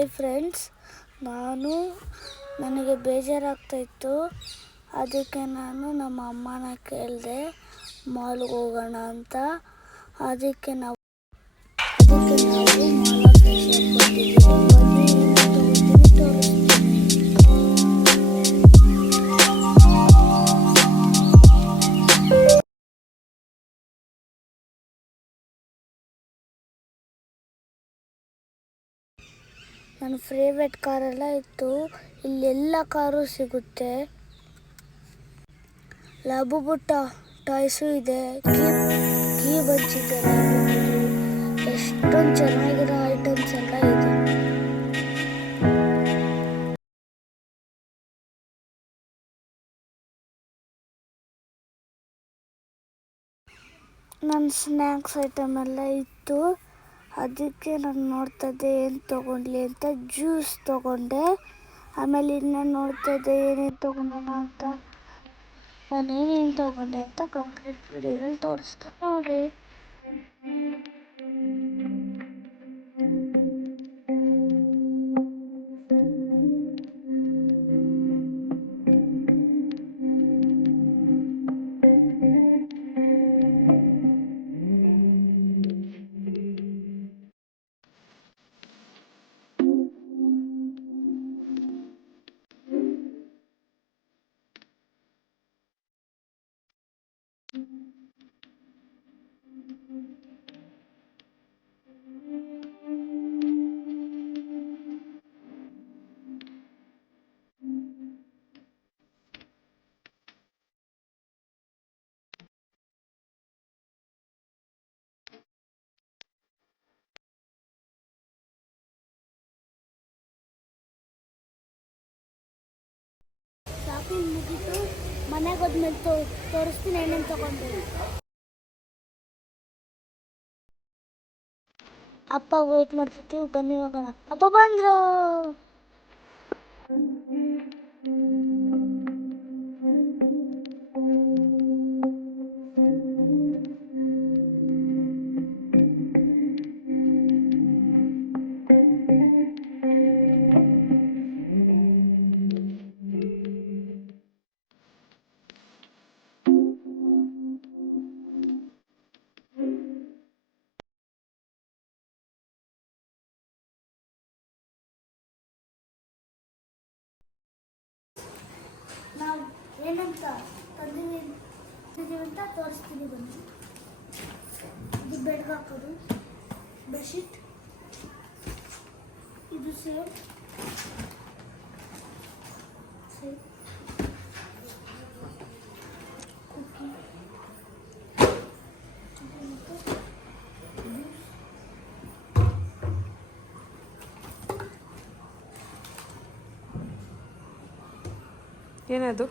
Hi friends, ನನಗೆ ಬೇಜಾರಾಗ್ತಾಯಿತ್ತು. ಅದಕ್ಕೆ ನಾನು ನಮ್ಮ ಅಮ್ಮನ ಕೇಳಿದೆ ಮಾಲ್ಗೆ ಹೋಗೋಣ ಅಂತ. ಅದಕ್ಕೆ ನಾವು ಮಾಲ್ ಫ್ರೆಶ್ ಬಂದಿದ್ದೀವಿ. ಬನ್ನಿ ತೋರಿಸ್ತೀನಿ. ನನ್ನ ಫೇವ್ರೆಟ್ ಕಾರೆಲ್ಲ ಇತ್ತು. ಇಲ್ಲೆಲ್ಲ ಕಾರು ಸಿಗುತ್ತೆ. ಲಬುಬುಟ್ಟ ಟಾಯ್ಸು ಇದೆ. ಕೀ ಬಂಚಿದ್ದಾರೆ. ಎಷ್ಟೊಂದು ಚೆನ್ನಾಗಿರೋ ಐಟಮ್ಸ್ ಎಲ್ಲ ಇದೆ. ನನ್ನ ಸ್ನ್ಯಾಕ್ಸ್ ಐಟಮ್ ಎಲ್ಲ ಇತ್ತು. ಅದಕ್ಕೆ ನಾನು ನೋಡ್ತಾ ಇದ್ದೆ ಏನು ತೊಗೊಂಡ್ಲಿ ಅಂತ. ಜ್ಯೂಸ್ ತೊಗೊಂಡೆ. ಆಮೇಲೆ ಇನ್ನೇನು ನೋಡ್ತಾ ಇದ್ದೆ ಏನೇನು ತೊಗೊಂಡೋಣ ಅಂತ. ನಾನು ಏನೇನು ತೊಗೊಂಡೆ ಅಂತ ಕಂಪ್ಲೀಟ್ ವಿಡಿಯೋದಲ್ಲಿ ತೋರಿಸ್ತಾ ನೋಡಿ. ಶಾಪಿಂಗ್ ಮುಗಿತು. ಮನೆಗೆ ಹೋದ್ಮೇಲೆ ತೋರಿಸ್ತೀನಿ ಏನೇನು ತೊಗೊಂಡೆ. ಅಪ್ಪ ವೇಟ್ ಮಾಡ್ತಿರ್ತೀವಿ. ಬನ್ನಿ ಹೋಗೋಣ. ಅಪ್ಪ ಬಂದ್ರು. ನಾವು ಏನಂತ ತಂದಿದ್ದೀವಿ ಅಂತ ತೋರಿಸ್ತೀನಿ ಬನ್ನಿ. ಇದು ಬೆಡ್ಗೆ ಹಾಕೋದು ಬೆಡ್ಶೀಟ್. ಇದು ಸೇಮ್ ಕುಕ್ಕಿ. ಏನದು?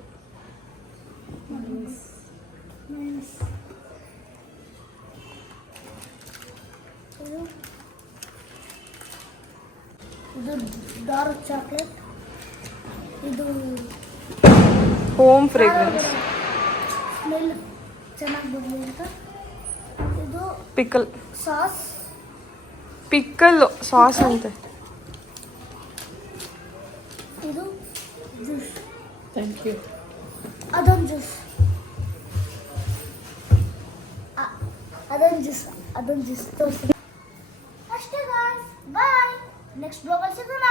ಇದು ಡಾರ್ಕ್ ಚಾಕ್ಲೇಟ್. ಇದು ಹೋಮ್ ಫ್ರೇಗ್ರೆನ್ಸ್. ಸ್ಮೆಲ್ ಚೆನ್ನಾಗಿ ಬರಲಿ ಅಂತ. ಇದು ಪಿಕಲ್ ಸಾಸ್. ಪಿಕಲ್ ಸಾಸ್ ಅಂತೆ. ಇದು ಜ್ಯೂಸ್. Thank you. ಅದೊಂದು ಜ್ಯೂಸ್. ಅದೊಂದು ಜ್ಯೂಸ್ ತೋರಿಸಿ ಅಷ್ಟೇ. ಬಾಯ್. ನೆಕ್ಸ್ಟ್ ಬ್ಲಾಗಲ್ಲಿ ಸಿಗೋಣ.